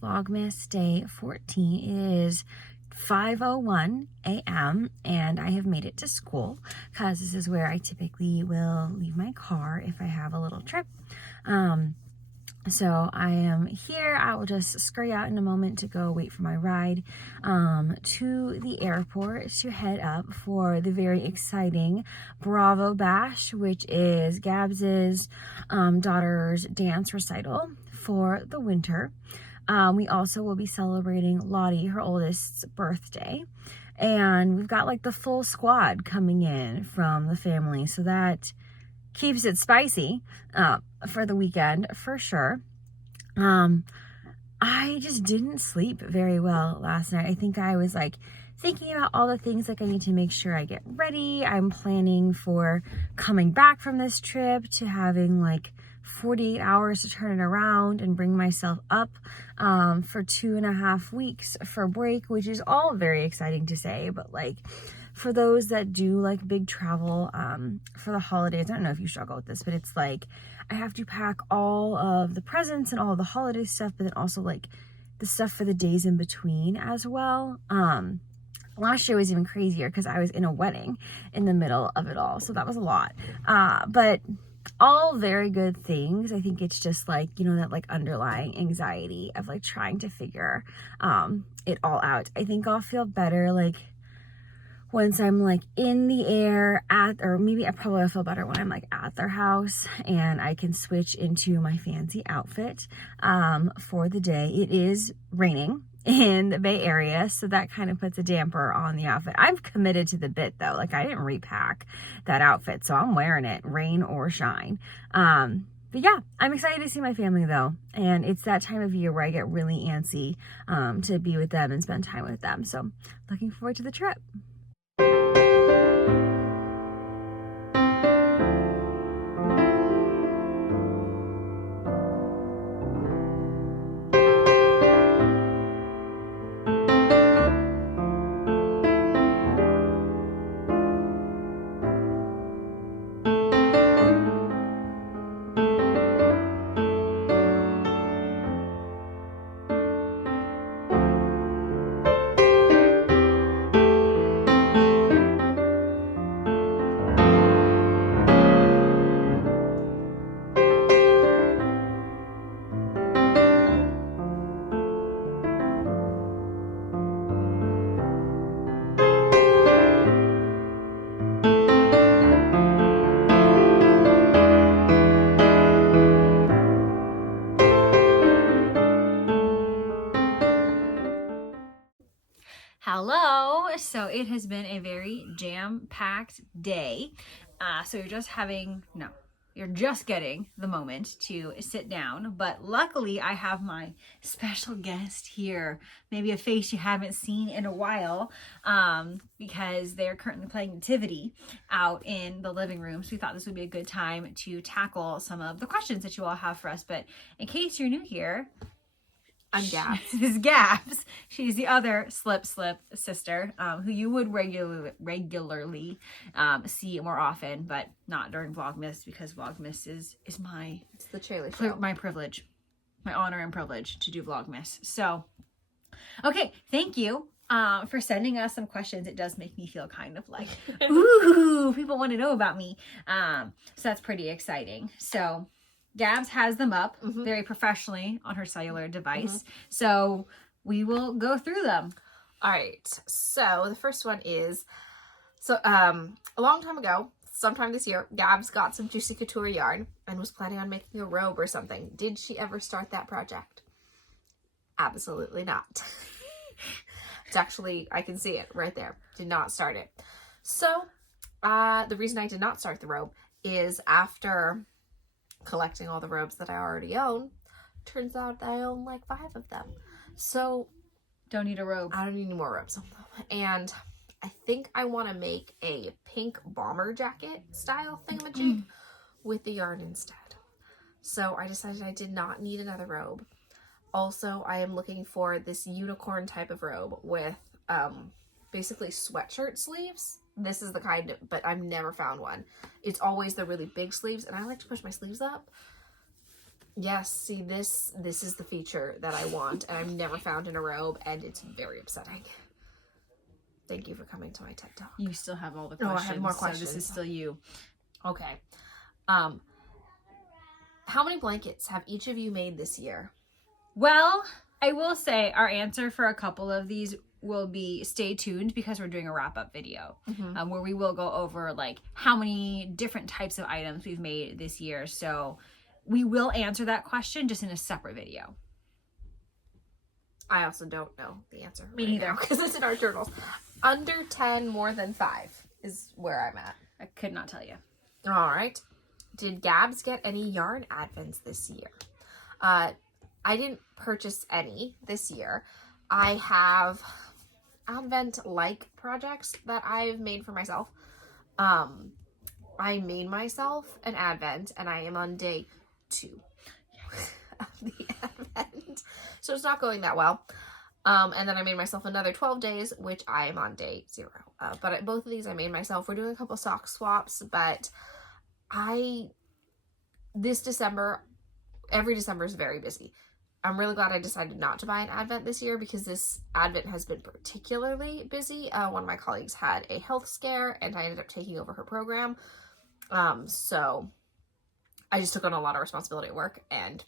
Vlogmas day 14. It is 5:01 a.m. and I have made it to school because this is where I typically will leave my car if I have a little trip. So I am here. I will just scurry out in a moment to go wait for my ride to the airport to head up for the very exciting Bravo Bash, which is Gabs's daughter's dance recital for the winter. We also will be celebrating Lottie, her oldest's birthday. And we've got like the full squad coming in from the family. So that keeps it spicy for the weekend for sure. I just didn't sleep very well last night. I think I was like thinking about all the things like I need to make sure I get ready. I'm planning for coming back from this trip to having like 48 hours to turn it around and bring myself up for 2.5 weeks for break, which is all very exciting to say, but like for those that do like big travel for the holidays, I don't know if you struggle with this, but it's like I have to pack all of the presents and all of the holiday stuff, but then also like the stuff for the days in between as well. Last year was even crazier because I was in a wedding in the middle of it all, so that was a lot. But all very good things. I think it's just like, you know, that like underlying anxiety of like trying to figure it all out. I think I'll feel better like once I'm like in the air or maybe I probably will feel better when I'm like at their house and I can switch into my fancy outfit for the day. It is raining in the Bay Area, so that kind of puts a damper on the outfit. I'm committed to the bit though. Like I didn't repack that outfit, so I'm wearing it rain or shine. But yeah, I'm excited to see my family though. And it's that time of year where I get really antsy to be with them and spend time with them. So looking forward to the trip. Hello. So it has been a very jam-packed day. So you're just getting the moment to sit down. But luckily I have my special guest here, maybe a face you haven't seen in a while, because they're currently playing Nativity out in the living room. So we thought this would be a good time to tackle some of the questions that you all have for us. But in case you're new here, I'm Gabs. This is Gabs. She's the other slip sister, who you would regularly see more often, but not during Vlogmas, because Vlogmas is it's the trailer show. My privilege, my honor and privilege to do Vlogmas. So, okay, thank you for sending us some questions. It does make me feel kind of like, ooh, people want to know about me. So that's pretty exciting. So Gabs has them up very professionally on her cellular device. So we will go through them. All right. So the first one is, a long time ago, sometime this year, Gabs got some Juicy Couture yarn and was planning on making a robe or something. Did she ever start that project? Absolutely not. It's actually, I can see it right there. Did not start it. So the reason I did not start the robe is after collecting all the robes that I already own, turns out I own like 5 of them. So don't need a robe. I don't need any more robes. And I think I want to make a pink bomber jacket style thingamajig with the yarn instead. So I decided I did not need another robe. Also, I am looking for this unicorn type of robe with basically sweatshirt sleeves. This is the kind of, but I've never found one. It's always the really big sleeves, and I like to push my sleeves up. Yes, see, this is the feature that I want, and I've never found in a robe, and it's very upsetting. Thank you for coming to my TED Talk. You still have all the questions. Oh, I have more questions. So this is still you. Okay. How many blankets have each of you made this year? Well, I will say our answer for a couple of these will be stay tuned, because we're doing a wrap-up video where we will go over like how many different types of items we've made this year. So we will answer that question just in a separate video. I also don't know the answer. Me neither. Because it's in our journals. Under 10, more than 5 is where I'm at. I could not tell you. All right. Did Gabs get any yarn advents this year? I didn't purchase any this year. I have advent-like projects that I've made for myself. I made myself an advent, and I am on day 2 of the advent. So it's not going that well. And then I made myself another 12 days, which I am on day 0. But both of these I made myself. We're doing a couple sock swaps, but this December, every December is very busy. I'm really glad I decided not to buy an advent this year, because this advent has been particularly busy. One of my colleagues had a health scare, and I ended up taking over her program. So I just took on a lot of responsibility at work, and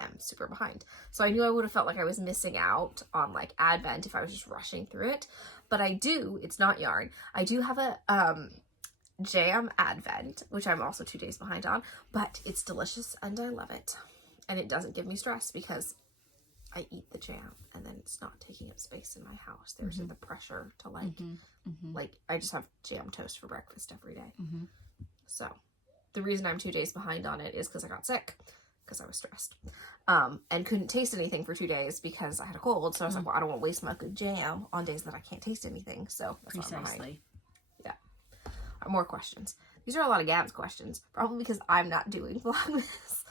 am super behind. So I knew I would have felt like I was missing out on like advent if I was just rushing through it. But I do, it's not yarn. I do have a jam advent, which I'm also 2 days behind on, but it's delicious and I love it. And it doesn't give me stress because I eat the jam and then it's not taking up space in my house. There's the pressure to like I just have jam toast for breakfast every day. So the reason I'm 2 days behind on it is because I got sick, because I was stressed, and couldn't taste anything for 2 days because I had a cold. So I was like, well, I don't want to waste my good jam on days that I can't taste anything. So that's why I'm behind. Yeah. More questions. These are a lot of Gab's questions, probably because I'm not doing Vlogmas.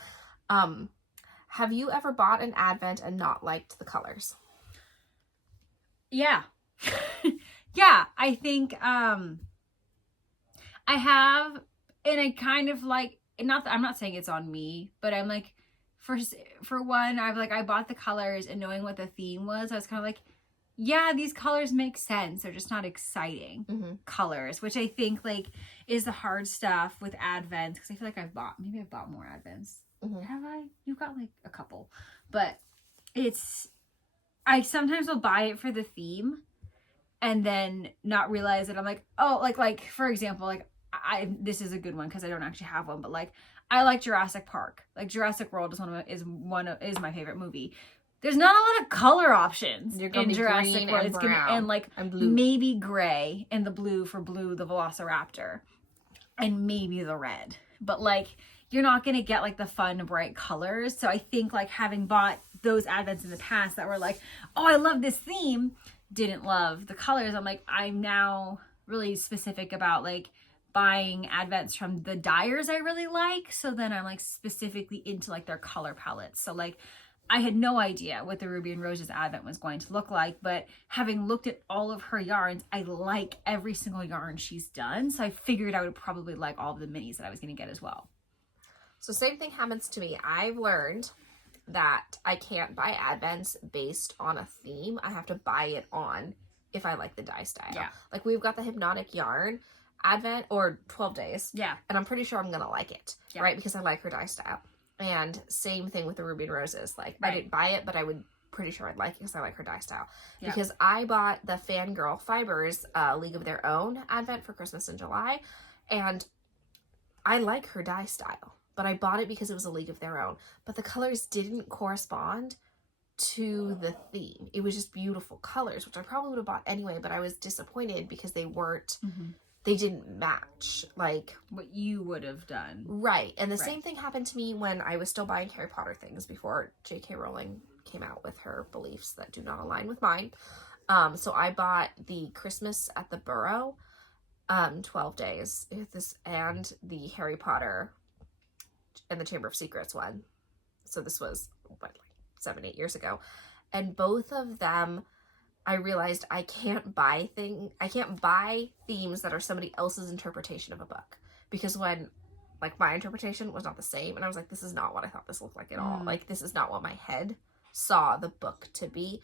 Have you ever bought an advent and not liked the colors? Yeah. Yeah, I think I have, and I kind of like, not that I'm not saying it's on me, but I'm like, for one, I bought the colors, and knowing what the theme was, I was kind of like, yeah, these colors make sense. They're just not exciting colors, which I think like is the hard stuff with advents, because I feel like I've bought more advents. Have I? You've got like a couple, but I sometimes will buy it for the theme and then not realize that I'm like, oh, like for example, like this is a good one because I don't actually have one, but like I like Jurassic Park. Like Jurassic World is my favorite movie. There's not a lot of color options in Jurassic World. It's gonna and like blue. Maybe gray and the blue for Blue the Velociraptor, and maybe the red. But like you're not gonna get like the fun bright colors. So I think like having bought those advents in the past that were like, oh, I love this theme, didn't love the colors. I'm like, I'm now really specific about like buying advents from the dyers I really like. So then I'm like specifically into like their color palettes. So like I had no idea what the Ruby and Rose's advent was going to look like, but having looked at all of her yarns, I like every single yarn she's done. So I figured I would probably like all of the minis that I was going to get as well. So same thing happens to me. I've learned that I can't buy advents based on a theme. I have to buy it on if I like the dye style. Yeah. Like we've got the Hypnotic yarn advent or 12 days. Yeah. And I'm pretty sure I'm going to like it. Yeah. Right? Because I like her dye style. And same thing with the Ruby and Roses. Like I didn't buy it, but I would pretty sure I'd like it because I like her dye style. Yeah. Because I bought the Fangirl Fibers League of Their Own advent for Christmas in July. And I like her dye style. But I bought it because it was a League of Their Own. But the colors didn't correspond to the theme. It was just beautiful colors, which I probably would have bought anyway, but I was disappointed because they weren't, they didn't match like what you would have done. Right. And the same thing happened to me when I was still buying Harry Potter things before J.K. Rowling came out with her beliefs that do not align with mine. So I bought the Christmas at the Burrow 12 days and the Harry Potter and the Chamber of Secrets one. So this was like 7-8 years ago. And both of them, I realized I can't buy themes that are somebody else's interpretation of a book. Because when like my interpretation was not the same, and I was like, this is not what I thought this looked like at all. Like, this is not what my head saw the book to be.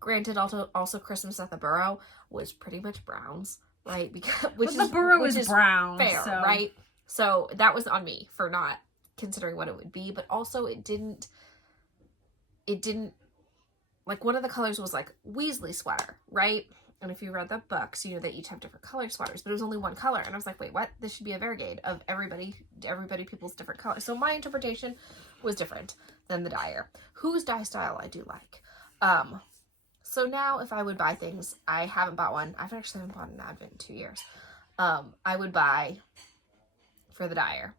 Granted, also Christmas at the Burrow was pretty much browns, right? Because the Burrow is brown, fair, so. right? So that was on me for not considering what it would be, but also it didn't like, one of the colors was like Weasley sweater, right? And if you read the books, you know they each have different color sweaters, but it was only one color, and I was like, wait, what? This should be a variegated of everybody people's different colors. So my interpretation was different than the dyer, whose dye style I do like. So now if I would buy things, I haven't bought one. I haven't bought an Advent in 2 years. I would buy for the dyer.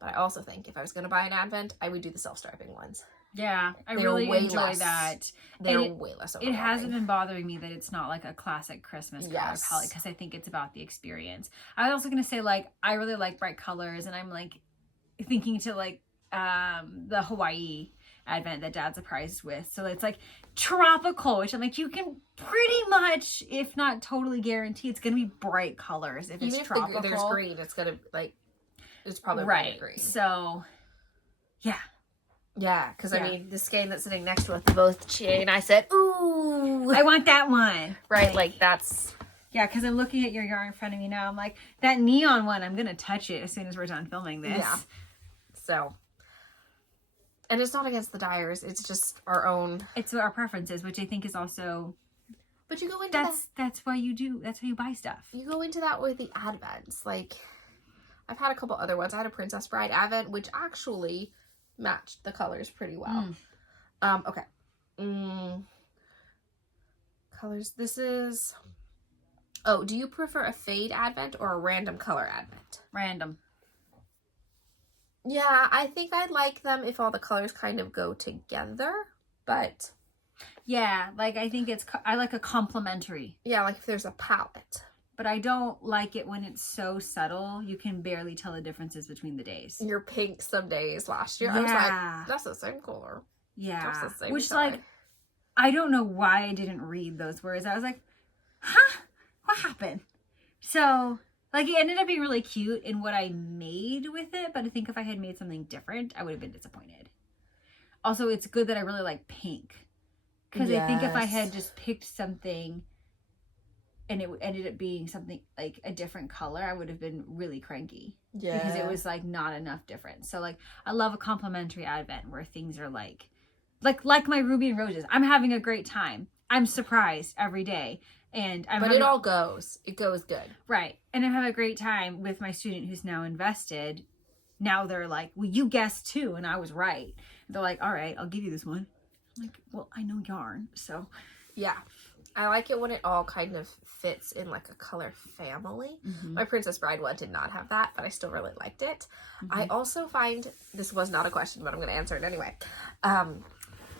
But I also think if I was going to buy an Advent, I would do the self-striping ones. Yeah, I They're really way enjoy less- that. They're way less overwhelming. It hasn't been bothering me that it's not like a classic Christmas color Yes. palette, because I think it's about the experience. I was also going to say, like, I really like bright colors, and I'm like thinking to like the Hawaii Advent that Dad surprised with. So it's like tropical, which I'm like, you can pretty much, if not totally guarantee, it's going to be bright colors if Even it's if tropical. there's green, it's going to, like, it's probably right. green. So, yeah. Yeah, because Yeah. I mean, the skein that's sitting next to us, both she and I said, ooh. I want that one. Right, like that's... Yeah, because I'm looking at your yarn in front of me now. I'm like, that neon one, I'm going to touch it as soon as we're done filming this. Yeah. So, and it's not against the dyers, it's just our own. It's our preferences, which I think is also... But you go into That's why you do, that's why you buy stuff. you go into that with the Advents. Like, I've had a couple other ones. I had a Princess Bride Advent, which actually matched the colors pretty well. Okay. Colors. This is... Oh, do you prefer a fade Advent or a random color Advent? Random. Yeah, I think I'd like them if all the colors kind of go together, but... Yeah, like I think I like a complementary. Yeah, like if there's a palette. But I don't like it when it's so subtle, you can barely tell the differences between the days. Your pink some days last year. Yeah. I was like, that's the same color. Yeah. That's the same Which, color. like, I don't know why I didn't read those words. I was like, huh? What happened? So, like, it ended up being really cute in what I made with it, but I think if I had made something different, I would have been disappointed. Also, it's good that I really like pink. Because I think if I had just picked something and it ended up being something like a different color, I would have been really cranky. Yeah. Because it was like not enough difference. So like I love a complimentary Advent where things are like my Ruby and Roses. I'm having a great time. I'm surprised every day. And it all goes. It goes good. Right. And I'm having a great time with my student who's now invested. Now they're like, well, you guessed too, and I was right. They're like, all right, I'll give you this one. I'm like, well, I know yarn, so. Yeah. I like it when it all kind of fits in like a color family. Mm-hmm. My Princess Bride one did not have that, but I still really liked it. Mm-hmm. I also find, this was not a question, but I'm going to answer it anyway.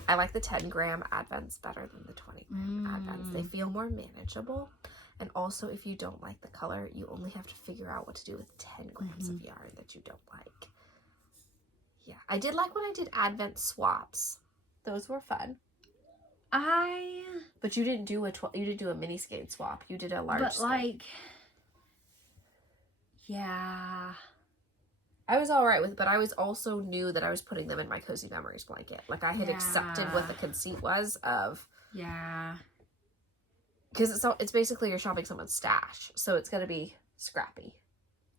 I like the 10-gram Advents better than the 20-gram Advents. They feel more manageable. And also, if you don't like the color, you only have to figure out what to do with 10 grams of yarn that you don't like. Yeah. I did like when I did Advent swaps. Those were fun. But you didn't do a mini skein swap. You did a large But skein. like, yeah. I was all right with it, but I was also knew that I was putting them in my Cozy Memories blanket. Like, I had accepted what the conceit was of... Yeah. Because it's basically you're shopping someone's stash, so it's going to be scrappy.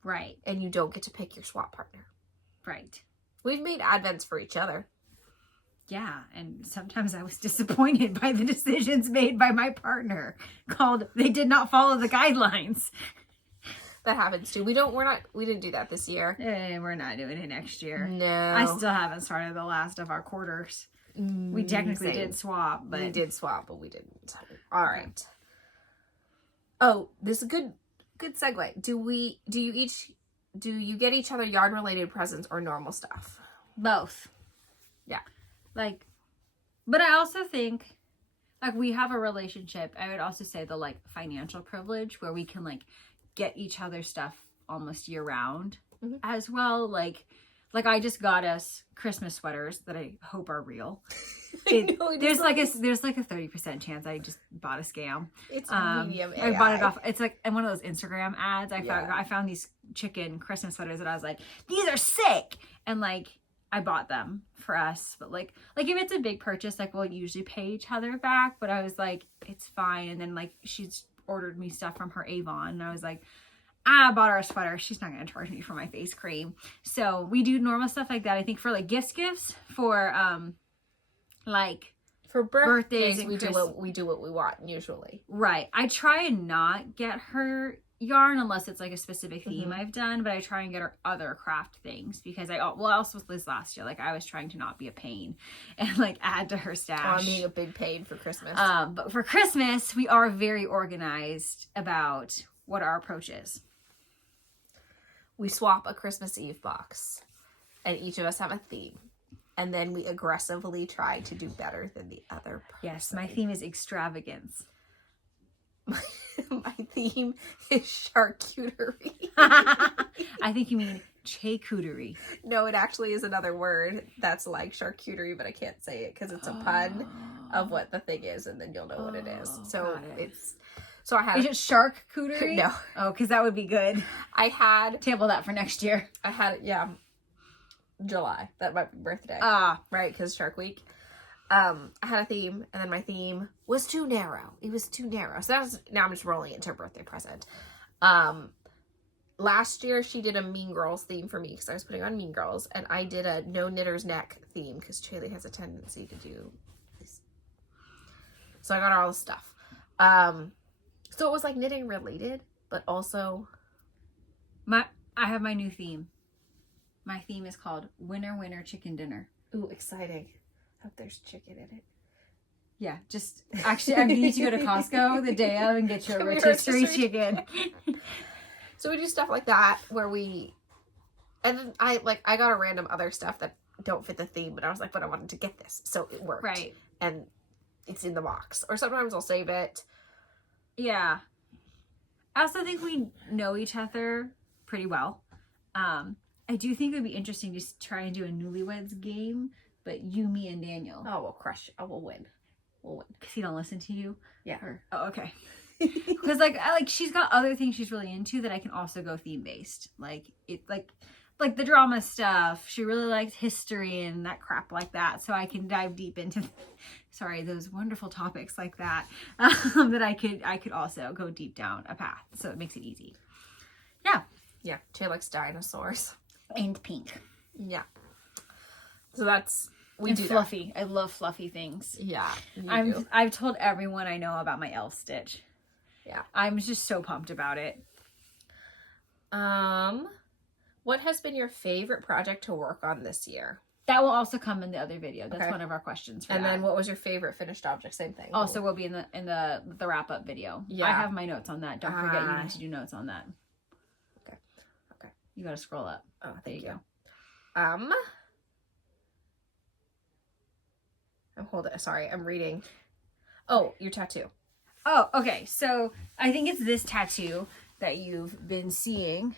Right. And you don't get to pick your swap partner. Right. We've made Advents for each other. Yeah, and sometimes I was disappointed by the decisions made by my partner. They did not follow the guidelines. That happens too. We didn't do that this year. We're not doing it next year. No. I still haven't started the last of our quarters. We technically Same. did swap, but We did swap, but we didn't. All right. Oh, this is a good segue. Do you get each other yarn related presents or normal stuff? both. Yeah. Like, but I also think, like, we have a relationship. I would also say the, like, financial privilege where we can, like, get each other stuff almost year round as well. Like I just got us Christmas sweaters that I hope are real. There's like a 30% chance I just bought a scam. It's medium AI. I bought it off. It's like in one of those Instagram ads. I found these chicken Christmas sweaters that I was like, these are sick. And like, I bought them for us. But like if it's a big purchase, like we'll usually pay each other back. But I was like, it's fine. And then like she's ordered me stuff from her Avon. And I was like, I bought her a sweater. She's not going to charge me for my face cream. So we do normal stuff like that. I think for like gifts for like For birthdays, and we do what we want usually. Right. I try and not get her yarn unless it's like a specific theme I've done, but I try and get her other craft things because also with Liz last year, like I was trying to not be a pain and like add to her stash. I'm being a big pain for Christmas. But for Christmas, we are very organized about what our approach is. We swap a Christmas Eve box and each of us have a theme. And then we aggressively try to do better than the other person. Yes, my theme is extravagance. My theme is charcuterie. I think you mean charcuterie. No, it actually is another word that's like charcuterie, but I can't say it because it's a pun of what the thing is, and then you'll know what it is. So it's... So I had... Is it charcuterie? No. Oh, because that would be good. I had... Table that for next year. I had... Yeah. July. That might be birthday. Right, because Shark Week. I had a theme, and then my theme was too narrow. It was too narrow. So now I'm just rolling it into a birthday present. Last year she did a Mean Girls theme for me because I was putting on Mean Girls, and I did a No Knitter's Neck theme because Chaley has a tendency to do this. So I got all the stuff. So it was like knitting related, but also I have my new theme. My theme is called Winner Winner Chicken Dinner. Ooh, exciting. Hope there's chicken in it. Yeah, just actually I need to go to Costco the day of and get you a rotisserie chicken. So we do stuff like that where and then I got a random other stuff that don't fit the theme, but I was like, but I wanted to get this. So it worked. Right. And it's in the box. Or sometimes I'll save it. Yeah. I also think we know each other pretty well. I do think it would be interesting to try and do a newlyweds game, but you, me, and Daniel. Oh, we'll crush. Oh, we'll win. We'll win. Because he don't listen to you? Yeah. Oh, okay. Because she's got other things she's really into that I can also go theme based. Like the drama stuff. She really likes history and that crap like that. So I can dive deep into those wonderful topics like that. That I could also go deep down a path. So it makes it easy. Yeah. Yeah. She likes dinosaurs. And pink. Yeah. So that's we do fluffy. That. I love fluffy things. Yeah. I've told everyone I know about my elf stitch. Yeah. I'm just so pumped about it. What has been your favorite project to work on this year? That will also come in the other video. That's one of our questions. Then what was your favorite finished object? Same thing. Also will be in the wrap up video. Yeah. I have my notes on that. Don't forget you need to do notes on that. Okay. You got to scroll up. Oh, there you go. I'm reading. Oh, your tattoo. Oh, okay. So I think it's this tattoo that you've been seeing,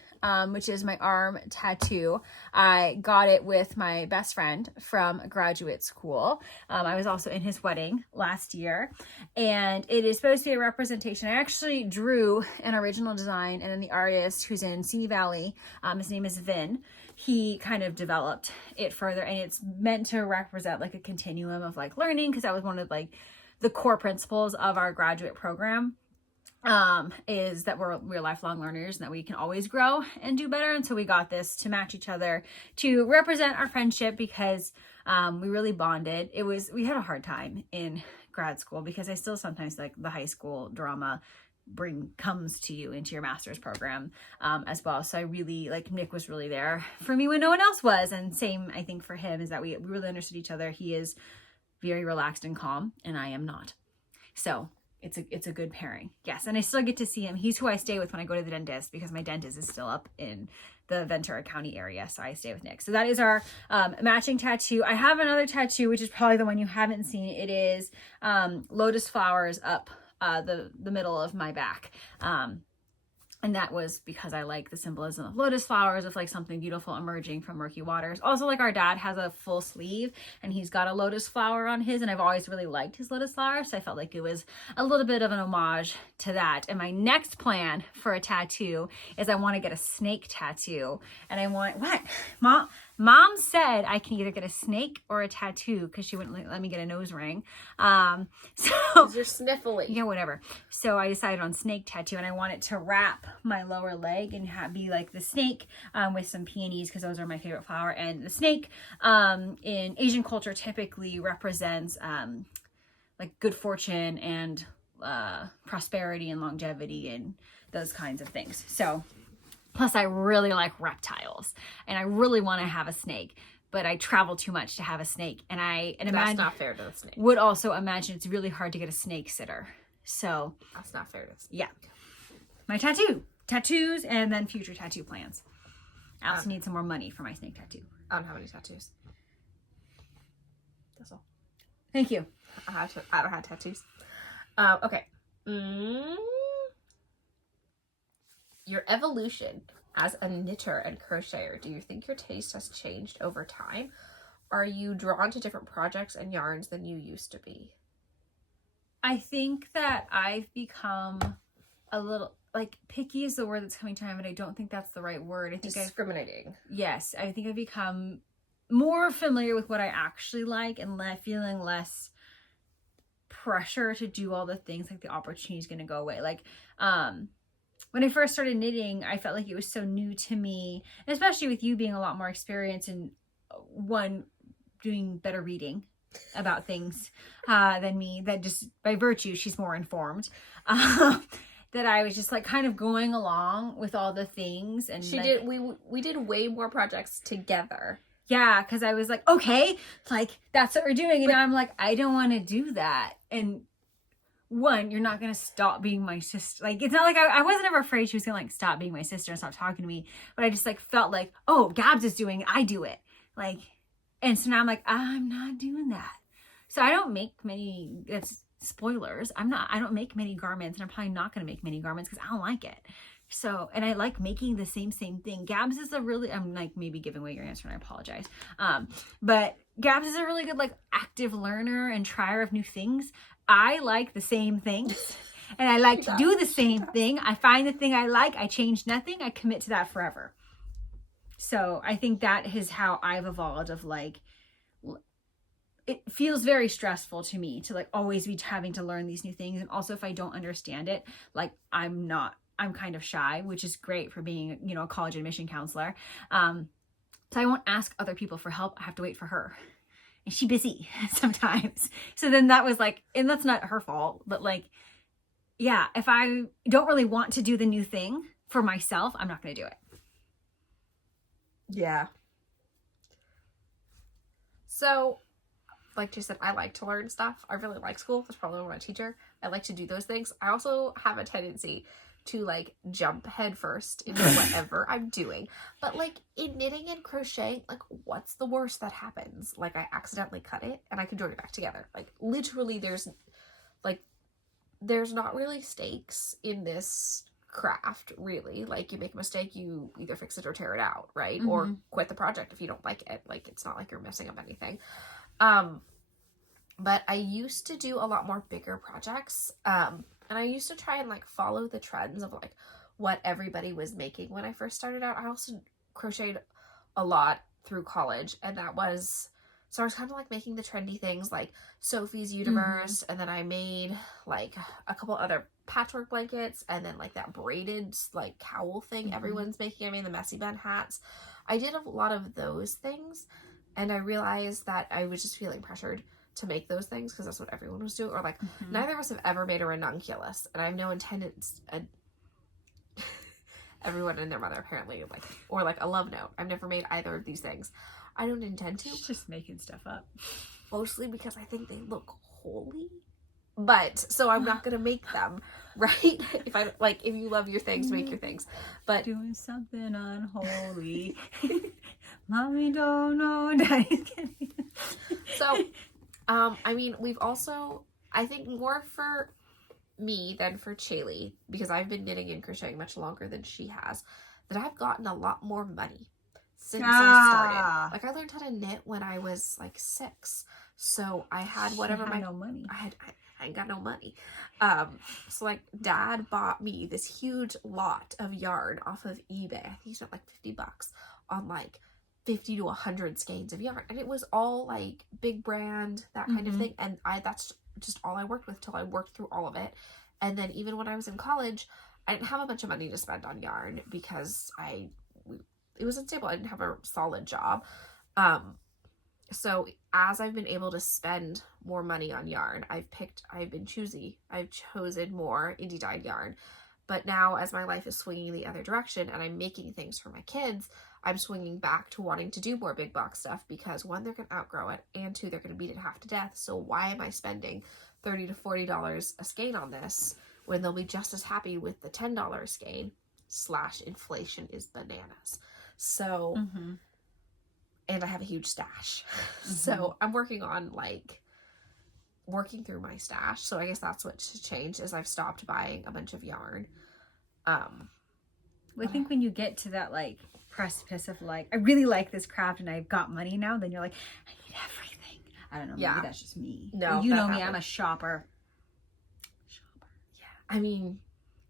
which is my arm tattoo. I got it with my best friend from graduate school. I was also in his wedding last year, and it is supposed to be a representation. I actually drew an original design, and then the artist who's in Simi Valley, his name is Vin, he kind of developed it further, and it's meant to represent like a continuum of like learning, because that was one of like the core principles of our graduate program. Is that we're lifelong learners and that we can always grow and do better. And so we got this to match each other to represent our friendship, because we really bonded. We had a hard time in grad school because I still sometimes like the high school drama comes to you into your master's program as well. So I really Nick was really there for me when no one else was. And same, I think, for him, is that we really understood each other. He is very relaxed and calm, and I am not. So it's a good pairing. Yes. And I still get to see him. He's who I stay with when I go to the dentist, because my dentist is still up in the Ventura County area. So I stay with Nick. So that is our matching tattoo. I have another tattoo, which is probably the one you haven't seen. It is lotus flowers up the middle of my back. And that was because I like the symbolism of lotus flowers, of like something beautiful emerging from murky waters. Also, like our dad has a full sleeve and he's got a lotus flower on his, and I've always really liked his lotus flower. So I felt like it was a little bit of an homage to that. And my next plan for a tattoo is I want to get a snake tattoo. And I want, what? Mom said I can either get a snake or a tattoo because she wouldn't let me get a nose ring. So you're sniffly. Yeah, whatever. So I decided on snake tattoo, and I want it to wrap my lower leg and be like the snake with some peonies because those are my favorite flower. And the snake in Asian culture typically represents like good fortune and prosperity and longevity and those kinds of things. So plus I really like reptiles and I really want to have a snake, but I travel too much to have a snake. And that's not fair to the snake. Would also imagine it's really hard to get a snake sitter. So that's not fair to the snake. Yeah. My tattoos, and then future tattoo plans. I also need some more money for my snake tattoo. I don't have any tattoos. That's all. Thank you. I don't have tattoos. Okay. Your evolution as a knitter and crocheter. Do you think your taste has changed over time? Are you drawn to different projects and yarns than you used to be? I think that I've become a little, like, picky is the word that's coming to mind, but I don't think that's the right word. I think discriminating. Yes, I think I've become more familiar with what I actually like and feeling less pressure to do all the things, like the opportunity is going to go away. Like, when I first started knitting, I felt like it was so new to me, and especially with you being a lot more experienced and doing better reading about things than me, that just by virtue, she's more informed. That I was just like kind of going along with all the things, and we did way more projects together. Yeah, because I was like, okay, like that's what we're doing, and I'm like, I don't want to do that. And one, you're not gonna stop being my sister. Like, it's not like I wasn't ever afraid she was gonna like stop being my sister and stop talking to me, but I just like felt like, oh, Gabs is doing it, I do it, like, and so now I'm like, I'm not doing that. So I don't make many. That's spoilers. I don't make many garments, and I'm probably not gonna make many garments because I don't like it. So, and I like making the same thing. Gabs is I'm like maybe giving away your answer, and I apologize. But Gabs is a really good like active learner and trier of new things. I like the same things, and I like to do the same thing. I find the thing I like, I change nothing, I commit to that forever. So I think that is how I've evolved, of like, it feels very stressful to me to like always be having to learn these new things. And also if I don't understand it, like I'm kind of shy, which is great for being, a college admission counselor. So I won't ask other people for help. I have to wait for her. And she's busy sometimes. So then that was like, and that's not her fault, but like, yeah, if I don't really want to do the new thing for myself, I'm not going to do it. Yeah. So, like you said, I like to learn stuff. I really like school. That's probably why I'm a teacher. I like to do those things. I also have a tendency to like jump headfirst into whatever I'm doing. But like in knitting and crocheting, like what's the worst that happens? Like I accidentally cut it and I can join it back together. Like literally there's not really stakes in this craft, really. Like you make a mistake, you either fix it or tear it out, right? Mm-hmm. Or quit the project if you don't like it. Like it's not like you're messing up anything. But I used to do a lot more bigger projects. And I used to try and like follow the trends of like what everybody was making when I first started out. I also crocheted a lot through college, and so I was kind of like making the trendy things like Sophie's Universe, and then I made like a couple other patchwork blankets, and then like that braided like cowl thing everyone's making. I made the messy bun hats. I did a lot of those things, and I realized that I was just feeling pressured to make those things because that's what everyone was doing, or like neither of us have ever made a ranunculus, and I have no intendance. Everyone and their mother apparently like, or like a love note. I've never made either of these things. I don't intend to. Just making stuff up, mostly because I think they look holy. But so I'm not gonna make them, right? If you love your things, make your things. But doing something unholy, mommy don't know. Daddy's kidding. So. I mean, we've also, I think more for me than for Chaley, because I've been knitting and crocheting much longer than she has, that I've gotten a lot more money since I started. Like, I learned how to knit when I was like 6. So I had whatever no money. I ain't got no money. So like Dad bought me this huge lot of yarn off of eBay. I think he spent like $50 on like 50 to 100 skeins of yarn, and it was all like big brand, that kind of thing. And that's just all I worked with till I worked through all of it. And then even when I was in college, I didn't have a bunch of money to spend on yarn because it was unstable. I didn't have a solid job. So as I've been able to spend more money on yarn, I've been choosy. I've chosen more indie dyed yarn. But now as my life is swinging the other direction and I'm making things for my kids, I'm swinging back to wanting to do more big box stuff, because 1, they're going to outgrow it, and 2, they're going to beat it half to death. So why am I spending $30 to $40 a skein on this when they'll be just as happy with the $10 a skein / inflation is bananas. So, and I have a huge stash. So I'm working on like working through my stash. So I guess that's what's changed, is I've stopped buying a bunch of yarn. I think when you get to that like precipice of like, I really like this craft and I've got money now, then you're like, I need everything. I don't know, maybe that's just me. No, you know me, I'm a shopper. Yeah, I mean,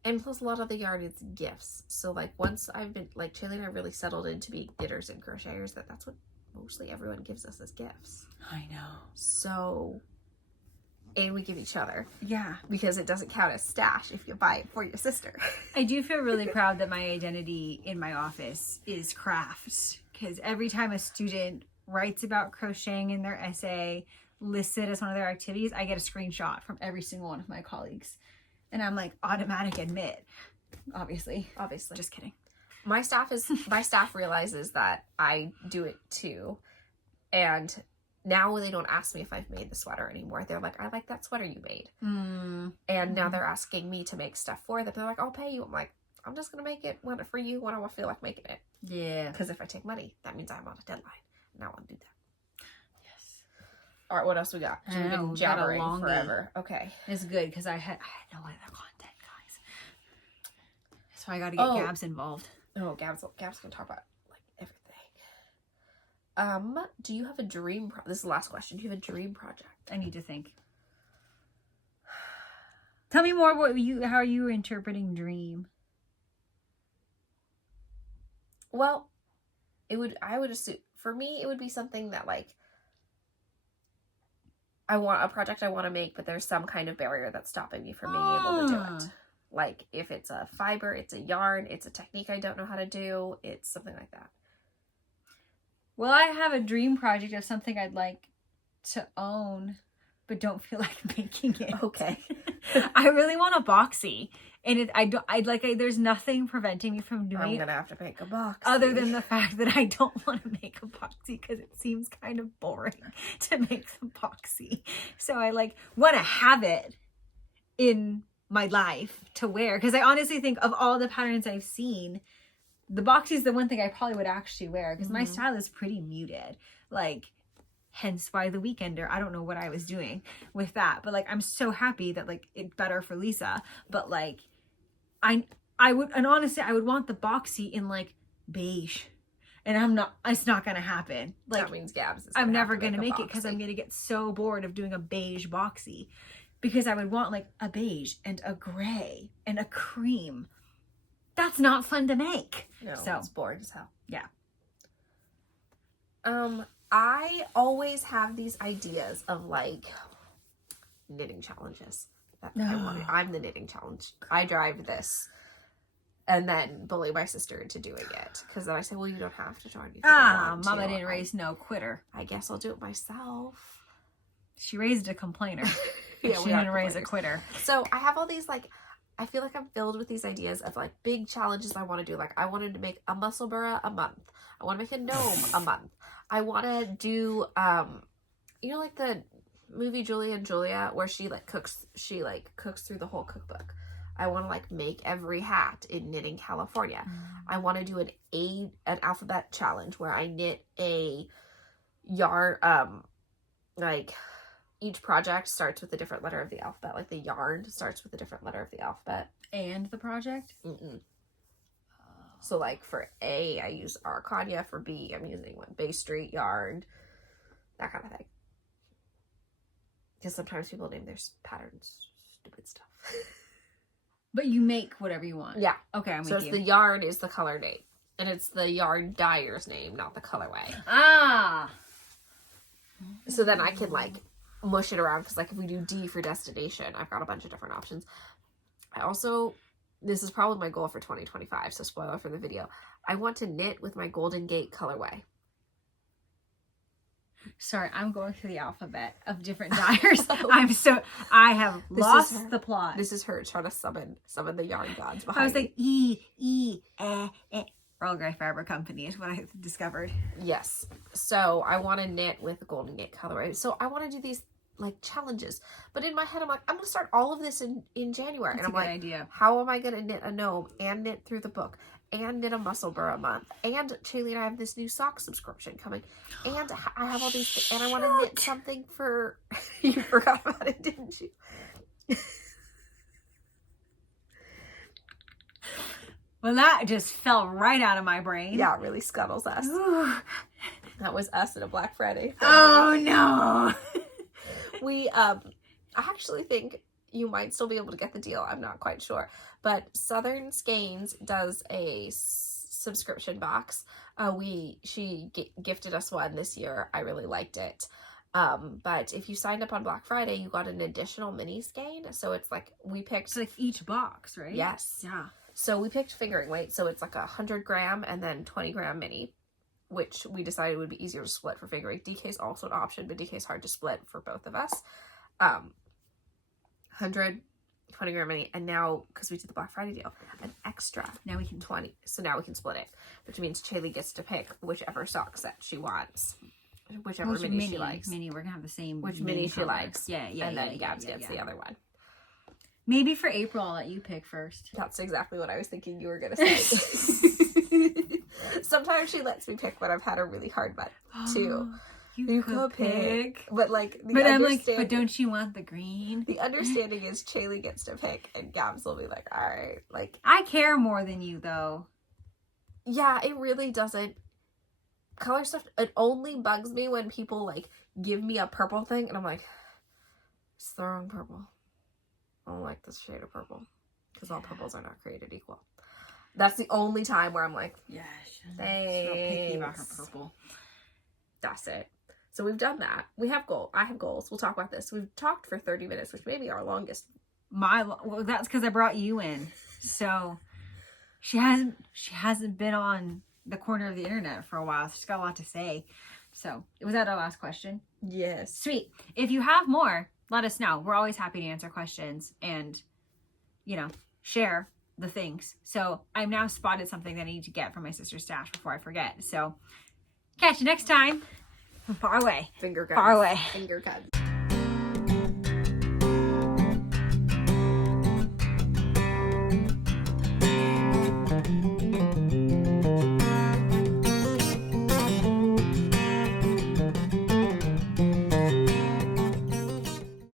and plus a lot of the yarn is gifts. So like once I've been like, Chaley and I really settled into being knitters and crocheters, that's what mostly everyone gives us as gifts. I know. So, and we give each other. Yeah. Because it doesn't count as stash if you buy it for your sister. I do feel really proud that my identity in my office is crafts. Because every time a student writes about crocheting in their essay, lists it as one of their activities, I get a screenshot from every single one of my colleagues. And I'm like, automatic admit. Obviously. Just kidding. My staff realizes that I do it too. And now they don't ask me if I've made the sweater anymore. They're like, I like that sweater you made. And now they're asking me to make stuff for them. They're like, I'll pay you. I'm like, I'm just going to make it for you when I feel like making it. Yeah. Because if I take money, that means I'm on a deadline. And I want to do that. Yes. All right, what else we got? We've been jabbering forever. Okay. It's good because I had no other content, guys. So I got to get Gabs involved. Oh, Gab's going to talk about like everything. Do you have a dream? This is the last question. Do you have a dream project? I need to think. Tell me more how you were interpreting dream. Well, I would assume, for me, it would be something that like, I want a project I want to make, but there's some kind of barrier that's stopping me from being able to do it. Like if it's a fiber, it's a yarn, it's a technique I don't know how to do, it's something like that. Well, I have a dream project of something I'd like to own, but don't feel like making it. Okay. I really want a boxy, and there's nothing preventing me from doing it. I'm gonna have to make a box. Other than the fact that I don't want to make a boxy because it seems kind of boring to make the boxy. So I want to have it in my life to wear, because I honestly think of all the patterns I've seen, the boxy is the one thing I probably would actually wear, because my style is pretty muted. Hence why the Weekender, I don't know what I was doing with that, but I'm so happy that it's better for Lisa. But I would, and honestly, I would want the boxy in beige, and it's not gonna happen. That means Gabs is I'm never gonna make it because I'm gonna get so bored of doing a beige boxy, because I would want a beige and a gray and a cream. That's not fun to make. No, so it's boring as hell. Yeah. I always have these ideas of knitting challenges. I'm the knitting challenge. I drive this and then bully my sister into doing it. Because then I say, well, you don't have to join me. Mama didn't raise no quitter. I guess I'll do it myself. She raised a complainer. Yeah, she didn't raise a quitter. So I have all these I feel like I'm filled with these ideas of big challenges I want to do. I wanted to make a muscle burra a month. I want to make a gnome a month. I want to do, the movie Julia and Julia, where she cooks through the whole cookbook. I want to make every hat in Knitting California. I want to do an alphabet challenge where I knit a yarn, each project starts with a different letter of the alphabet. Like the yarn starts with a different letter of the alphabet. And the project? Mm-mm. So like for A, I use Arcania. For B, I'm using Bay Street yarn, that kind of thing. Because sometimes people name their patterns stupid stuff. But you make whatever you want. Yeah. Okay, I'm So with it's you. the yarn is the color name. And it's the yarn dyer's name, not the colorway. Ah! So then I can like mush it around, because like if we do D for destination, I've got a bunch of different options. I also, this is probably my goal for 2025, so spoiler for the video, I want to knit with my Golden Gate colorway. Sorry, I'm going through the alphabet of different dyers. I have lost the plot. This is her trying to summon the yarn gods behind I was like, me. Earl Grey Fiber Company is what I discovered. Yes. So I want to knit with the Golden Gate colorway. So I want to do these like challenges. But in my head, I'm like, I'm going to start all of this in January. That's and I'm a good like, idea. how am I going to knit a gnome and knit through the book and knit a Musselburgh month? And Shaylee and I have this new sock subscription coming. And I have all these, and I want to knit something for, you forgot about it, didn't you? Well, that just fell right out of my brain. Yeah, it really scuttles us. Ooh. That was us at a Black Friday. Oh, no. We, I actually think you might still be able to get the deal. I'm not quite sure. But Southern Skeins does a subscription box. She gifted us one this year. I really liked it. But if you signed up on Black Friday, you got an additional mini skein. So it's like, we picked... It's like each box, right? Yes. Yeah. So we picked fingering weight. So it's like 100 gram and then 20 gram mini, which we decided would be easier to split for fingering. DK's also an option, but DK's hard to split for both of us. 100, 20 gram mini, and now, because we did the Black Friday deal, an extra Now we can 20. So now we can split it, which means Shaylee gets to pick whichever sock set she wants, whichever mini she likes. Mini, we're gonna have the same. Which mini she color. likes. Yeah, yeah. And then yeah, Gabs yeah, gets the other one. Maybe for April, I'll let you pick first. That's exactly what I was thinking you were going to say. Sometimes she lets me pick when I've had a really hard month, too. You could pick. But, like, I'm like, but don't you want the green? The understanding is Shaylee gets to pick, and Gabs will be like, all right. Like, I care more than you, though. Yeah, it really doesn't. Color stuff, it only bugs me when people, like, give me a purple thing, and I'm like, it's the wrong purple. I don't like this shade of purple, because all purples are not created equal. That's the only time where I'm like, Yeah, she's thanks. real picky about her purple. That's it. So we've done that. We have goals. I have goals. We'll talk about this. We've talked for 30 minutes, which may be our longest. Well, that's because I brought you in. So she hasn't been on the corner of the internet for a while. So she's got a lot to say. So was that our last question? Yes. Sweet. If you have more, let us know. We're always happy to answer questions and, share the things. So I've now spotted something that I need to get from my sister's stash before I forget. So catch you next time. Far away. Finger guns. Far away. Finger guns.